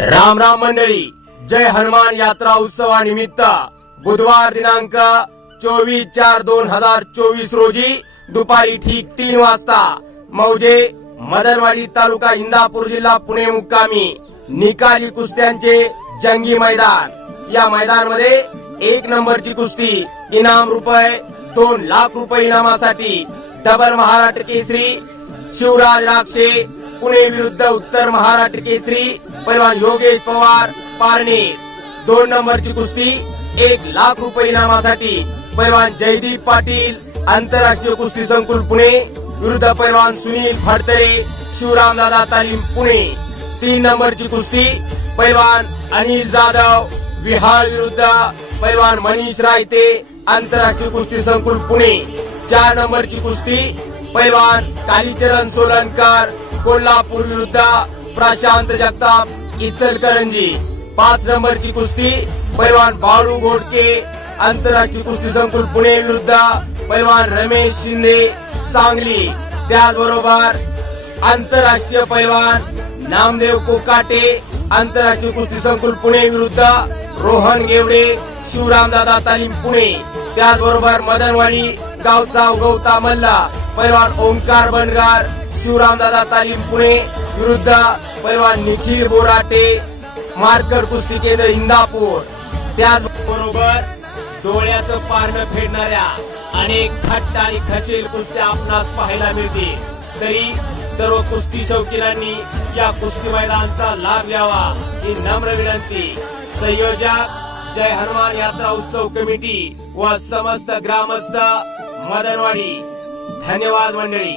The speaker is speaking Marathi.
राम राम मंडळी जय हनुमान यात्रा उत्सवानिमित्त बुधवार दिनांक चोवीस चार दोन हजार चोवीस रोजी दुपारी ठीक तीन वाजता मौजे मदनवाडी तालुका इंदापूर जिल्हा पुणे मुक्कामी निकाली कुस्त्यांचे जंगी मैदान. या मैदानामध्ये एक नंबरची कुस्ती इनाम रुपये दोन लाख रुपये इनामासाठी डबल महाराष्ट्र केसरी शिवराज राक्षे पुणे विरुद्ध उत्तर महाराष्ट्र केसरी पैलवान योगेश पवार पारणे. दोन नंबरची कुस्ती एक लाख रुपये इनामासाठी पैलवान जयदीप पाटील आंतरराष्ट्रीय कुस्ती संकुल पुणे विरुद्ध पैलवान सुनील फडतरे शिवरामदादा तालीम पुणे. तीन नंबरची कुस्ती पैलवान अनिल जाधव बिहार विरुद्ध पैलवान मनीष रायते आंतरराष्ट्रीय कुस्ती संकुल पुणे. चार नंबरची कुस्ती पैलवान कालीचरण सोलनकर कोल्हापूर विरुद्ध प्रशांत जगताप इचलकरंजी. पाच नंबरची कुस्ती पैलवान बाळू घोटके. आंतरराष्ट्रीय कुस्ती संकुल पुणे विरुद्ध पैलवान रमेश शिंदे सांगली. त्याचबरोबर आंतरराष्ट्रीय पैलवान नामदेव कोकाटे आंतरराष्ट्रीय कुस्ती संकुल पुणे विरुद्ध रोहन गेवडे शिवरामदादा तालीम पुणे. त्याचबरोबर मदनवाडी गावचा उगवता मल्ला पैलवान ओंकार बनगार शिवरामदादा तालीम पुणे विरुद्ध पैलवान निखिल बोराटे मार्कर कुस्ती केंद्र इंदापूर. त्याचबरोबर डोळ्याचं पारणं फेडणाऱ्या अनेक घट्ट आणि खशील कुस्त्या आपणास पाहायला मिळतील. तरी सर्व कुस्ती शौकीनांनी या कुस्ती मैदानाचा लाभ घ्यावा ही नम्र विनंती. संयोजक जय हनुमान यात्रा उत्सव कमिटी व समस्त ग्रामस्थ मदनवाडी. धन्यवाद मंडळी.